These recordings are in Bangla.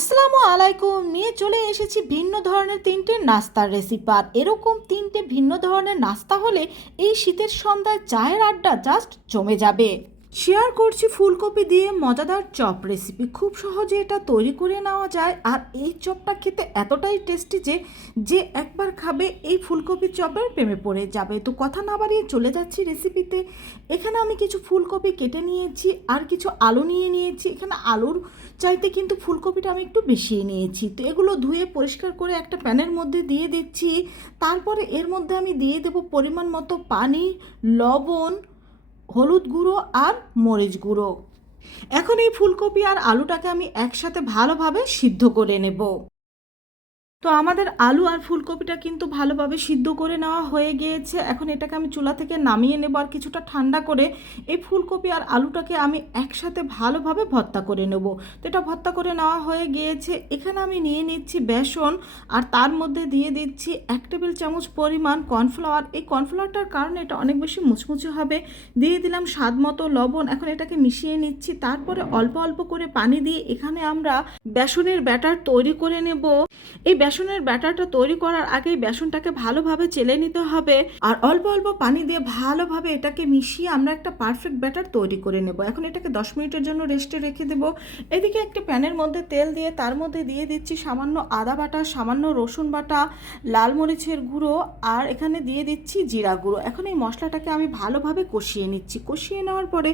আসসালামু আলাইকুম। নিয়ে চলে এসেছি ভিন্ন ধরনের তিনটে নাস্তার রেসিপি। আর এরকম তিনটে ভিন্ন ধরনের নাস্তা হলে এই শীতের সন্ধ্যায় চায়ের আড্ডা জাস্ট জমে যাবে। শেয়ার করছি ফুলকপি দিয়ে মজাদার চপ রেসিপি। খুব সহজে এটা তৈরি করে নেওয়া যায়। আর এই চপটা খেতে এতটাই টেস্টি যে যে একবার খাবে এই ফুলকপি চপের প্রেমে পড়ে যাবে। তো কথা না বাড়িয়ে চলে যাচ্ছি রেসিপিতে। এখানে আমি কিছু ফুলকপি কেটে নিয়েছি আর কিছু আলু নিয়ে নিয়েছি। এখানে আলুর চাইতে কিন্তু ফুলকপিটা আমি একটু বেশিই নিয়েছি। তো এগুলো ধুয়ে পরিষ্কার করে একটা প্যানের মধ্যে দিয়ে দিচ্ছি। তারপরে এর মধ্যে আমি দিয়ে দেবো পরিমাণ মতো পানি, লবণ, হলুদ গুঁড়ো আর মরিচ গুঁড়ো। এখন এই ফুলকপি আর আলুটাকে আমি একসাথে ভালোভাবে সিদ্ধ করে নেব। তো আমাদের আলু আর ফুলকপিটা কিন্তু ভালোভাবে সিদ্ধ করে নেওয়া হয়ে গিয়েছে। এখন এটাকে আমি চুলা থেকে নামিয়ে নেব আর কিছুটা ঠান্ডা করে এই ফুলকপি আর আলুটাকে আমি একসাথে ভালোভাবে ভর্তা করে নেব। তো এটা ভর্তা করে নেওয়া হয়ে গিয়েছে। এখানে আমি নিয়ে নিচ্ছি বেসন আর তার মধ্যে দিয়ে দিচ্ছি 1 টেবিল চামচ পরিমাণ কর্নফ্লাওয়ার। এই কর্নফ্লাওয়ারটার কারণে এটা অনেক বেশি মুচমুচে হবে। দিয়ে দিলাম স্বাদ মতো লবণ। এখন এটাকে মিশিয়ে নিচ্ছি। তারপরে অল্প অল্প করে পানি দিয়ে এখানে আমরা বেসনের ব্যাটার তৈরি করে নেব। এই বেসনের ব্যাটারটা তৈরি করার আগেই বেসনটাকে ভালোভাবে চেলে নিতে হবে আর অল্প অল্প পানি দিয়ে ভালোভাবে এটাকে মিশিয়ে আমরা একটা পারফেক্ট ব্যাটার তৈরি করে নেব। এখন এটাকে 10 মিনিটের জন্য রেস্টে রেখে দেব। এদিকে একটা প্যানের মধ্যে তেল দিয়ে তার মধ্যে দিয়ে দিচ্ছি সামান্য আদা বাটা, সামান্য রসুন বাটা, লাল মরিচের গুঁড়ো আর এখানে দিয়ে দিচ্ছি জিরা গুঁড়ো। এখন এই মশলাটাকে আমি ভালোভাবে কষিয়ে নিচ্ছি। কষিয়ে নেওয়ার পরে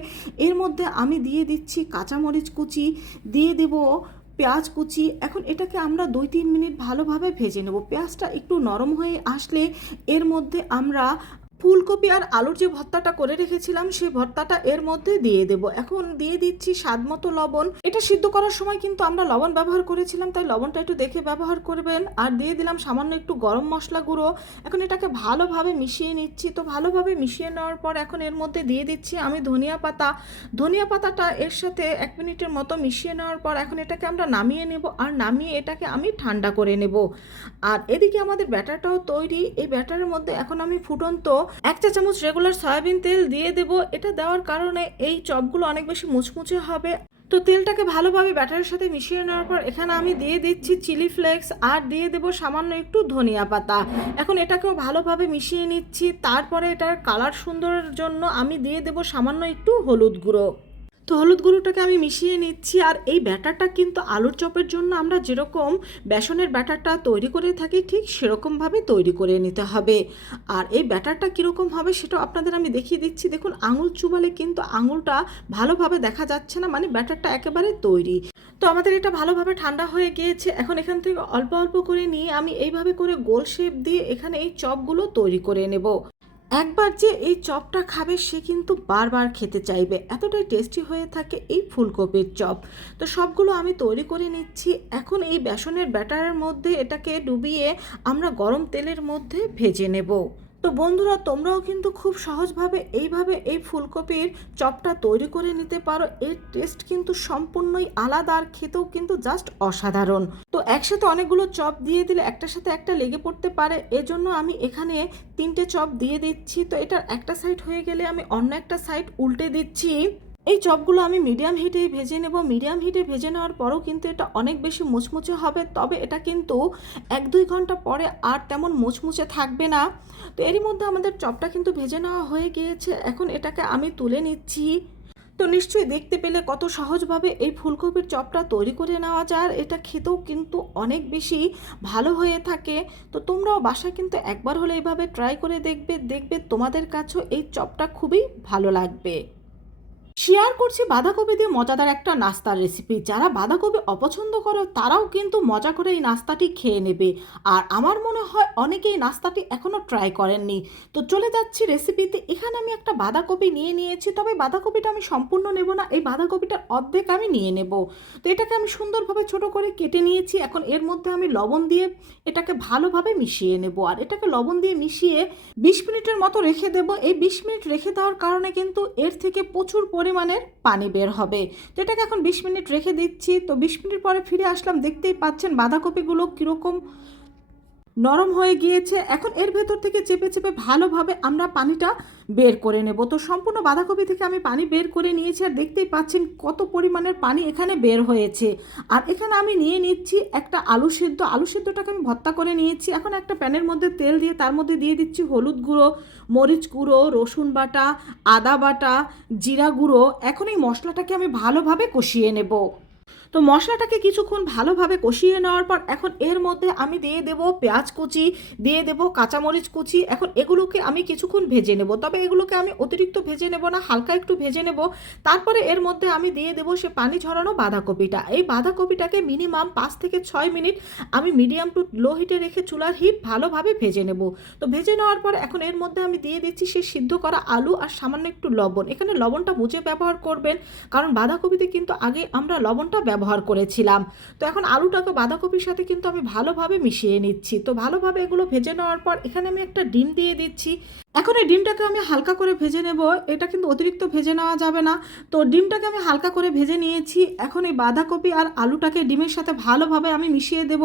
এর মধ্যে আমি দিয়ে দিচ্ছি কাঁচামরিচ কুচি, দিয়ে দেব পেঁয়াজ কুচি। এখন এটাকে আমরা 2-3 মিনিট ভালোভাবে ভেজে নেব। পেঁয়াজটা একটু নরম হয়ে আসলে এর মধ্যে আমরা ফুলকপি আর আলুর যে ভর্তাটা করে রেখেছিলাম সেই ভর্তাটা এর মধ্যে দিয়ে দেব। এখন দিয়ে দিচ্ছি স্বাদ মতো লবণ। এটা সিদ্ধ করার সময় কিন্তু আমরা লবণ ব্যবহার করেছিলাম, তাই লবণটা একটু দেখে ব্যবহার করবেন। আর দিয়ে দিলাম সামান্য একটু গরম মশলা গুঁড়ো। এখন এটাকে ভালোভাবে মিশিয়ে নিচ্ছি। তো ভালোভাবে মিশিয়ে নেওয়ার পর এখন এর মধ্যে দিয়ে দিচ্ছি আমি ধনিয়া পাতা। ধনিয়া পাতাটা এর সাথে 1 মিনিটের মতো মিশিয়ে নেওয়ার পর এখন এটাকে আমরা নামিয়ে নেব আর নামিয়ে এটাকে আমি ঠান্ডা করে নেব। আর এদিকে আমাদের ব্যাটারটাও তৈরি। এই ব্যাটারের মধ্যে এখন আমি ফুটন্ত 1 চা চামচ রেগুলার সয়াবিন তেল দিয়ে দেব। এটা দেওয়ার কারণে এই চপগুলো অনেক বেশি মুচমুচে হবে। তো তেলটাকে ভালোভাবে ব্যাটারের সাথে মিশিয়ে নেওয়ার পর এখানে আমি দিয়ে দিচ্ছি চিলি ফ্লেক্স আর দিয়ে দেব সামান্য একটু ধনিয়া পাতা। এখন এটাকেও ভালোভাবে মিশিয়ে নিচ্ছি। তারপরে এটার কালার সুন্দরের জন্য আমি দিয়ে দেব সামান্য একটু হলুদ গুঁড়ো। তো হলুদ গুঁড়োটাকে আমি মিশিয়ে নিচ্ছি। আর এই ব্যাটারটা কিন্তু আলুর চপের জন্য আমরা যেরকম বেসনের ব্যাটারটা তৈরি করে থাকি ঠিক সেরকমভাবে তৈরি করে নিতে হবে। আর এই ব্যাটারটা কীরকম হবে সেটাও আপনাদের আমি দেখিয়ে দিচ্ছি। দেখুন আঙুল চুবালে কিন্তু আঙুলটা ভালোভাবে দেখা যাচ্ছে না, মানে ব্যাটারটা একেবারে তৈরি। তো আমাদের এটা ভালোভাবে ঠান্ডা হয়ে গিয়েছে। এখন এখান থেকে অল্প অল্প করে নিয়ে আমি এইভাবে করে গোল শেপ দিয়ে এখানে এই চপগুলো তৈরি করে নেব। একবার যে এই চপটা খাবে সে কিন্তু বারবার খেতে চাইবে, এতটাই টেস্টি হয়ে থাকে এই ফুলকপির চপ। তো সবগুলো আমি তৈরি করে নিচ্ছি। এখন এই বেসনের ব্যাটারের মধ্যে এটাকে ডুবিয়ে আমরা গরম তেলের মধ্যে ভেজে নেব। তো বন্ধুরা তোমরাও কিন্তু খুব সহজভাবে এইভাবে এই ফুলকপির চপটা তৈরি করে নিতে পারো। এর টেস্ট কিন্তু সম্পূর্ণই আলাদা আর খেতেও কিন্তু জাস্ট অসাধারণ। তো একসাথে অনেকগুলো চপ দিয়ে দিলে একটার সাথে একটা লেগে পড়তে পারে, এজন্য আমি এখানে 3টে চপ দিয়ে দিচ্ছি। তো এটার একটা সাইড হয়ে গেলে আমি অন্য একটা সাইড উল্টে দিচ্ছি। এই চপগুলো আমি মিডিয়াম হিটেই ভেজে নেব। মিডিয়াম হিটে ভেজে নেওয়ার পরও কিন্তু এটা অনেক বেশি মুচমুচে হবে, তবে এটা কিন্তু 1-2 ঘন্টা পরে আর তেমন মুচমুচে থাকবে না। তো এরই মধ্যে আমাদের চপটা কিন্তু ভেজে নেওয়া হয়ে গিয়েছে। এখন এটাকে আমি তুলে নিচ্ছি। তো নিশ্চয়ই দেখতে পেলে কত সহজভাবে এই ফুলকপির চপটা তৈরি করে নেওয়া যায়। আর এটা খেতেও কিন্তু অনেক বেশি ভালো হয়ে থাকে। তো তোমরাও বাসায় কিন্তু একবার হলে এইভাবে ট্রাই করে দেখবে, দেখবে তোমাদের কাছেও এই চপটা খুবই ভালো লাগবে। শেয়ার করছি বাঁধাকপি দিয়ে মজাদার একটা নাস্তার রেসিপি। যারা বাঁধাকপি অপছন্দ করো তারাও কিন্তু মজা করে এই নাস্তাটি খেয়ে নেবে। আর আমার মনে হয় অনেকেই নাস্তাটি এখনও ট্রাই করেননি। তো চলে যাচ্ছি রেসিপিতে। এখানে আমি একটা বাঁধাকপি নিয়ে নিয়েছি, তবে বাঁধাকপিটা আমি সম্পূর্ণ নেব না, এই বাঁধাকপিটার অর্ধেক আমি নিয়ে নেব। তো এটাকে আমি সুন্দরভাবে ছোট করে কেটে নিয়েছি। এখন এর মধ্যে আমি লবণ দিয়ে এটাকে ভালোভাবে মিশিয়ে নেব। আর এটাকে লবণ দিয়ে মিশিয়ে 20 মিনিটের মতো রেখে দেব। এই 20 মিনিট রেখে দেওয়ার কারণে কিন্তু এর থেকে প্রচুর পরিমাণের পানি বের হবে। যেটাকে এখন 20 মিনিট রেখে দিচ্ছি। তো 20 মিনিট পরে ফিরে আসলাম। দেখতেই পাচ্ছেন বাঁধাকপিগুলো কীরকম নরম হয়ে গিয়েছে। এখন এর ভেতর থেকে চেপে চেপে ভালোভাবে আমরা পানিটা বের করে নেব। তো সম্পূর্ণ বাঁধাকপি থেকে আমি পানি বের করে নিয়েছি, আর দেখতেই পাচ্ছেন কত পরিমাণের পানি এখানে বের হয়েছে। আর এখানে আমি নিয়ে নিচ্ছি একটা আলু সিদ্ধ। আলু সিদ্ধটাকে আমি ভর্তা করে নিয়েছি। এখন একটা প্যানের মধ্যে তেল দিয়ে তার মধ্যে দিয়ে দিচ্ছি হলুদ গুঁড়ো, মরিচ গুঁড়ো, রসুন বাটা, আদা বাটা, জিরা গুঁড়ো। এখন এই মশলাটাকে আমি ভালোভাবে কষিয়ে নেব। তো মশলাটাকে কিছুক্ষণ ভালোভাবে কষিয়ে নেওয়ার পর এখন এর মধ্যে আমি দিয়ে দেব পেঁয়াজ কুচি, দিয়ে দেব কাঁচামরিচ কুচি। এখন এগুলোকে আমি কিছুক্ষণ ভেজে নেব, তবে এগুলোকে আমি অতিরিক্ত ভেজে নেব না, হালকা একটু ভেজে নেব। তারপরে এর মধ্যে আমি দিয়ে দেব সে পানি ঝরানো বাঁধাকপিটা। এই বাঁধাকপিটাকে মিনিমাম 5 থেকে 6 মিনিট আমি মিডিয়াম টু লো হিটে রেখে চুলার হিট ভালোভাবে ভেজে নেব। তো ভেজে নেওয়ার পর এখন এর মধ্যে আমি দিয়ে দিচ্ছি সে সিদ্ধ করা আলু আর সামান্য একটু লবণ। এখানে লবণটা বুঝে ব্যবহার করবেন, কারণ বাঁধাকপিতে কিন্তু আগে আমরা লবণটা ব্যবহার করেছিলাম। তো এখন আলুটাকে বাঁধাকপির সাথে কিন্তু আমি ভালোভাবে মিশিয়ে নিচ্ছি। তো ভালোভাবে এগুলো ভেজে নেওয়ার পর এখানে আমি একটা ডিম দিয়ে দিচ্ছি। এখন এই ডিমটাকে আমি হালকা করে ভেজে নেব, এটা কিন্তু অতিরিক্ত ভেজে নেওয়া যাবে না। তো ডিমটাকে আমি হালকা করে ভেজে নিয়েছি। এখন এই বাঁধাকপি আর আলুটাকে ডিমের সাথে ভালোভাবে আমি মিশিয়ে দেব।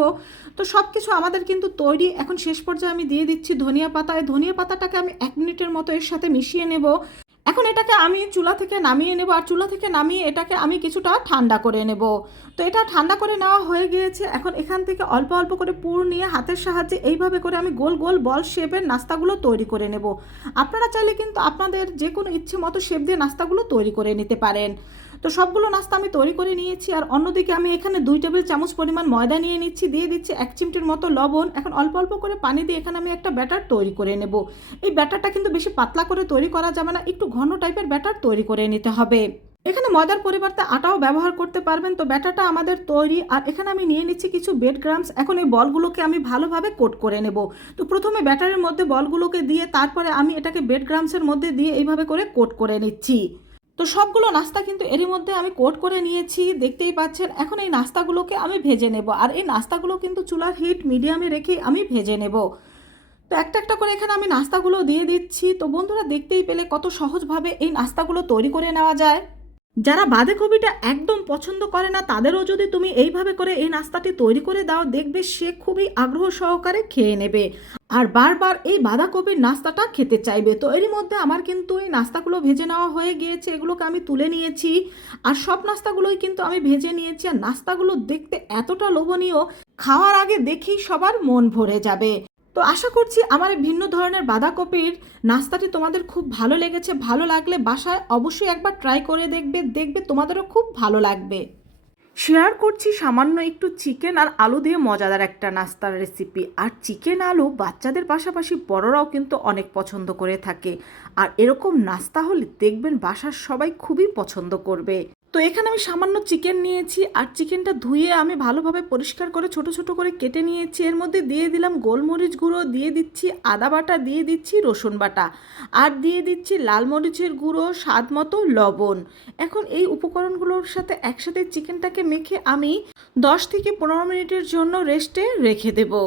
তো সব কিছু আমাদের কিন্তু তৈরি। এখন শেষ পর্যায়ে আমি দিয়ে দিচ্ছি ধনিয়া পাতা। এই ধনিয়া পাতাটাকে আমি 1 মিনিটের মতো এর সাথে মিশিয়ে নেব। এখন এটাকে আমি চুলা থেকে নামিয়ে নেব, আর চুলা থেকে নামিয়ে এটাকে আমি কিছুটা ঠান্ডা করে নেব। তো এটা ঠান্ডা করে নেওয়া হয়ে গিয়েছে। এখন এখান থেকে অল্প অল্প করে পুর নিয়ে হাতের সাহায্যে এইভাবে করে আমি গোল গোল বল শেপের নাস্তাগুলো তৈরি করে নেব। আপনারা চাইলে কিন্তু আপনাদের যে কোনো ইচ্ছে মতো শেপ দিয়ে নাস্তাগুলো তৈরি করে নিতে পারেন। তো সবগুলো নাস্তা আমি তৈরি করে নিয়েছি। আর অন্যদিকে আমি এখানে 2 টেবিল চামচ পরিমাণ ময়দা নিয়ে নিচ্ছি, দিয়ে দিচ্ছি 1 চিমটির মতো লবণ। এখন অল্প অল্প করে পানি দিয়ে এখানে আমি একটা ব্যাটার তৈরি করে নেব। এই ব্যাটারটা কিন্তু বেশি পাতলা করে তৈরি করা যাবে না, একটু ঘন টাইপের ব্যাটার তৈরি করে নিতে হবে। এখানে ময়দার পরিবর্তে আটাও ব্যবহার করতে পারবেন। তো ব্যাটারটা আমাদের তৈরি। আর এখানে আমি নিয়ে নিচ্ছি কিছু ব্রেড ক্রাম্বস। এখন এই বলগুলোকে আমি ভালোভাবে কোট করে নেব। তো প্রথমে ব্যাটারের মধ্যে বলগুলোকে দিয়ে তারপরে আমি এটাকে ব্রেড ক্রাম্বসের মধ্যে দিয়ে এইভাবে করে কোট করে নিচ্ছি। তো সবগুলো নাস্তা কিন্তু এরই মধ্যে আমি কোট করে নিয়েছি, দেখতেই পাচ্ছেন। এখন এই নাস্তাগুলোকে আমি ভেজে নেব, আর এই নাস্তাগুলো কিন্তু চুলার হিট মিডিয়ামে রেখেই আমি ভেজে নেব। তো একটা একটা করে এখানে আমি নাস্তাগুলো দিয়ে দিচ্ছি। তো বন্ধুরা, দেখতেই পেলে কত সহজভাবে এই নাস্তাগুলো তৈরি করে নেওয়া যায়। যারা বাঁধাকপিটা একদম পছন্দ করে না তাদেরও যদি তুমি এইভাবে করে এই নাস্তাটি তৈরি করে দাও, দেখবে সে খুবই আগ্রহ সহকারে খেয়ে নেবে আর বারবার এই বাঁধাকপির নাস্তাটা খেতে চাইবে। তো এরই মধ্যে আমার কিন্তু এই নাস্তাগুলো ভেজে নেওয়া হয়ে গিয়েছে, এগুলোকে আমি তুলে নিয়েছি। আর সব নাস্তাগুলোই কিন্তু আমি ভেজে নিয়েছি। আর নাস্তাগুলো দেখতে এতটা লোভনীয়, খাওয়ার আগে দেখেই সবার মন ভরে যাবে। তো আশা করছি আমার এই ভিন্ন ধরনের বাঁধাকপির নাস্তাটি তোমাদের খুব ভালো লেগেছে। ভালো লাগলে বাসায় অবশ্যই একবার ট্রাই করে দেখবে, দেখবে তোমাদেরও খুব ভালো লাগবে। শেয়ার করছি সামান্য একটু চিকেন আর আলু দিয়ে মজাদার একটা নাস্তার রেসিপি। আর চিকেন আলু বাচ্চাদের পাশাপাশি বড়রাও কিন্তু অনেক পছন্দ করে থাকে। আর এরকম নাস্তা হলে দেখবেন বাসার সবাই খুবই পছন্দ করবে। তো এখানে আমি সামান্য চিকেন নিয়েছি, আর চিকেনটা ধুয়ে আমি ভালোভাবে পরিষ্কার করে ছোট ছোট করে কেটে নিয়েছি। এর মধ্যে দিয়ে দিলাম গোলমরিচ গুঁড়ো, দিয়ে দিচ্ছি আদা বাটা, দিয়ে দিচ্ছি রসুন বাটা, আর দিয়ে দিচ্ছি লাল মরিচের গুঁড়ো, স্বাদ মতো লবণ। এখন এই উপকরণগুলোর সাথে একসাথে চিকেনটাকে মেখে আমি 10 থেকে 15 মিনিটের জন্য রেস্টে রেখে দেবো।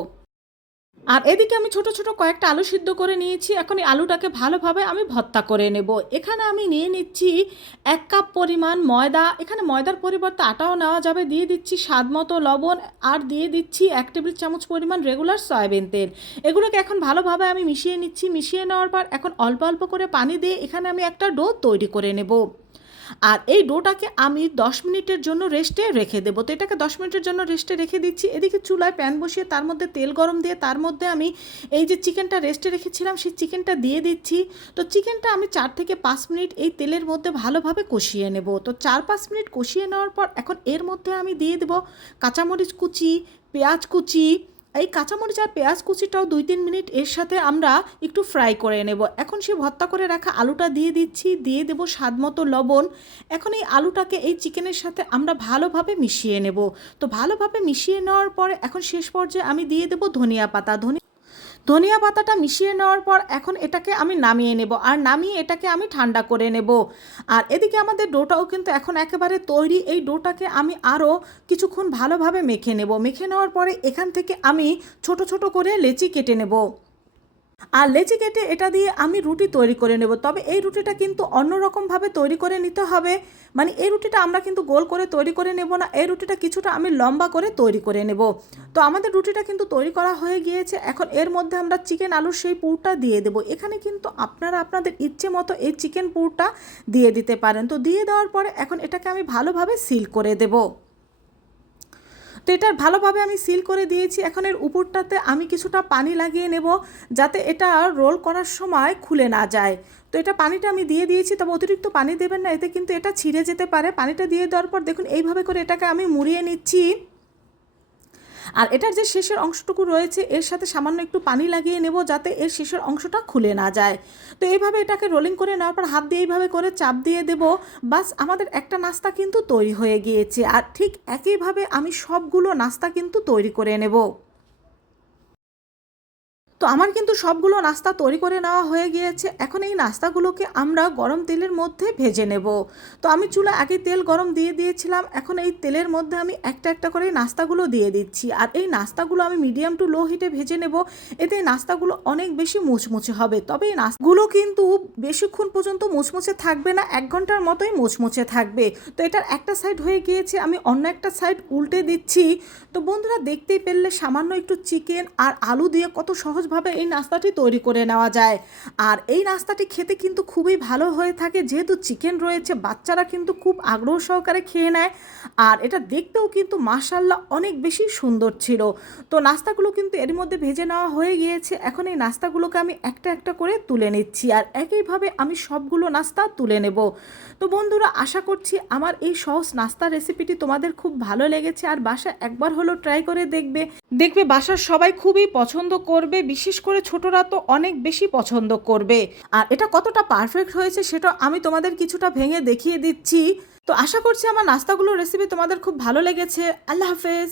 আর এদিকে আমি ছোট ছোট কয়েকটা আলু সিদ্ধ করে নিয়েছি। এখন এই আলুটাকে ভালোভাবে আমি ভর্তা করে নেব। এখানে আমি নিয়ে নিচ্ছি 1 কাপ পরিমাণ ময়দা। এখানে ময়দার পরিবর্তে আটাও নেওয়া যাবে। দিয়ে দিচ্ছি স্বাদ মতো লবণ, আর দিয়ে দিচ্ছি 1 টেবিল চামচ পরিমাণ রেগুলার সয়াবিন তেল। এগুলোকে এখন ভালোভাবে আমি মিশিয়ে নিচ্ছি। মিশিয়ে নেওয়ার পর এখন অল্প অল্প করে পানি দিয়ে এখানে আমি একটা ডো তৈরি করে নেব। আর এই ডোটাকে আমি 10 মিনিটের জন্য রেস্টে রেখে দেবো। তো এটাকে 10 মিনিটের জন্য রেস্টে রেখে দিচ্ছি। এদিকে চুলায় প্যান বসিয়ে তার মধ্যে তেল গরম দিয়ে তার মধ্যে আমি এই যে চিকেনটা রেস্টে রেখেছিলাম সেই চিকেনটা দিয়ে দিচ্ছি। তো চিকেনটা আমি 4 থেকে 5 মিনিট এই তেলের মধ্যে ভালোভাবে কষিয়ে নেব। তো 4-5 মিনিট কষিয়ে নেওয়ার পর এখন এর মধ্যে আমি দিয়ে দেবো কাঁচামরিচ কুচি, পেঁয়াজ কুচি। এই কাঁচামরিচ আর পেঁয়াজ কুচিটাও 2-3 মিনিট এর সাথে আমরা একটু ফ্রাই করে নেব। এখন সে ভর্তা করে রাখা আলুটা দিয়ে দিচ্ছি, দিয়ে দেবো স্বাদ মতো লবণ। এখন এই আলুটাকে এই চিকেনের সাথে আমরা ভালোভাবে মিশিয়ে নেব। তো ভালোভাবে মিশিয়ে নেওয়ার পরে এখন শেষ পর্যায়ে আমি দিয়ে দেবো ধনিয়া পাতা। ধনিয়া পাতাটা মিশিয়ে নেওয়ার পর এখন এটাকে আমি নামিয়ে নেব, আর নামিয়ে এটাকে আমি ঠান্ডা করে নেব। আর এদিকে আমাদের ডোটাও কিন্তু এখন একেবারে তৈরি। এই ডোটাকে আমি আরও কিছুক্ষণ ভালোভাবে মেখে নেব। মেখে নেওয়ার পরে এখান থেকে আমি ছোট ছোট করে লেচি কেটে নেব। আর লেচি কেটে এটা দিয়ে আমি রুটি তৈরি করে নেব। তবে এই রুটিটা কিন্তু অন্যরকমভাবে তৈরি করে নিতে হবে। মানে এই রুটিটা আমরা কিন্তু গোল করে তৈরি করে নেব না, এই রুটিটা কিছুটা আমি লম্বা করে তৈরি করে নেব। তো আমাদের রুটিটা কিন্তু তৈরি করা হয়ে গিয়েছে। এখন এর মধ্যে আমরা চিকেন আলুর সেই পুরটা দিয়ে দেব। এখানে কিন্তু আপনারা আপনাদের ইচ্ছে মতো এই চিকেন পুরটা দিয়ে দিতে পারেন। তো দিয়ে দেওয়ার পরে এখন এটাকে আমি ভালোভাবে সিল করে দেব। তো এটার ভালোভাবে আমি সিল করে দিয়েছি। এখন এর উপরটাতে আমি কিছুটা পানি লাগিয়ে নেব, যাতে এটা রোল করার সময় খুলে না যায়। তো এটা পানিটা আমি দিয়ে দিয়েছি, তবে অতিরিক্ত পানি দেবেন না, এতে কিন্তু এটা ছিঁড়ে যেতে পারে। পানিটা দিয়ে দেওয়ার পর দেখুন এইভাবে করে এটাকে আমি মুড়িয়ে নিচ্ছি। আর এটার যে শেষের অংশটুকু রয়েছে এর সাথে সামান্য একটু পানি লাগিয়ে নেব, যাতে এর শেষের অংশটা খুলে না যায়। তো এইভাবে এটাকে রোলিং করে নেওয়ার পর হাত দিয়ে এইভাবে করে চাপ দিয়ে দেব। বাস আমাদের একটা নাস্তা কিন্তু তৈরি হয়ে গিয়েছে। আর ঠিক একইভাবে আমি সবগুলো নাস্তা কিন্তু তৈরি করে নেব। তো আমার কিন্তু সবগুলো নাস্তা তৈরি করে নেওয়া হয়ে গিয়েছে। এখন এই নাস্তাগুলোকে আমরা গরম তেলের মধ্যে ভেজে নেব। তো আমি চুলা আগে তেল গরম দিয়ে দিয়েছিলাম। এখন এই তেলের মধ্যে আমি একটা একটা করে নাস্তাগুলো দিয়ে দিচ্ছি। আর এই নাস্তাগুলো আমি মিডিয়াম টু লো হিটে ভেজে নেব। এতে নাস্তাগুলো অনেক বেশি মুচমুচে হবে। তবে এই নাস্তাগুলো কিন্তু বেশিক্ষণ পর্যন্ত মুচমুচে থাকবে না, 1 ঘন্টার মতোই মুচমুচে থাকবে। তো এটার একটা সাইড হয়ে গিয়েছে, আমি অন্য একটা সাইড উল্টে দিচ্ছি। তো বন্ধুরা দেখতেই পেলে সামান্য একটু চিকেন আর আলু দিয়ে কত সহজভাবে এই নাস্তাটি তৈরি করে নেওয়া যায়। আর এই নাস্তাটি খেতে কিন্তু খুবই ভালো হয়ে থাকে, যেহেতু চিকেন রয়েছে বাচ্চারা কিন্তু খুব আগ্রহ সহকারে খেয়ে নেয়। আর এটা দেখতেও কিন্তু মাশাআল্লাহ অনেক বেশি সুন্দর ছিল। তো নাস্তাগুলো কিন্তু এর মধ্যে ভেজে নেওয়া হয়ে গিয়েছে। এখন এই নাস্তাগুলোকে আমি একটা একটা করে তুলে নিচ্ছি, আর একইভাবে আমি সবগুলো নাস্তা তুলে নেব। তো বন্ধুরা আশা করছি আমার এই সহজ নাস্তার রেসিপিটি তোমাদের খুব ভালো লেগেছে, আর বাসায় একবার হলো ট্রাই করে দেখবে বাসার সবাই খুবই পছন্দ করবে, বিশেষ করে ছোটরা তো অনেক বেশি পছন্দ করবে। আর এটা কতটা পারফেক্ট হয়েছে সেটা আমি তোমাদের কিছুটা ভেঙে দেখিয়ে দিচ্ছি। তো আশা করছি আমার নাস্তাগুলোর রেসিপি তোমাদের খুব ভালো লেগেছে। আল্লাহ হাফেজ।